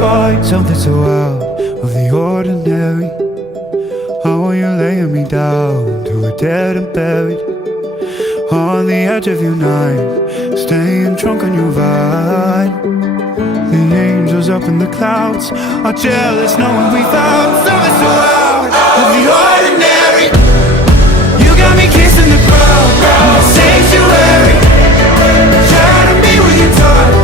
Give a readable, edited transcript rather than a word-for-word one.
find something so out of the ordinary. How are you laying me down to a dead and buried on the edge of your night, staying drunk on your vine. The angels up in the clouds are jealous knowing we found something so out of the ordinary. You got me kissing the ground in the sanctuary, trying to be with your touch.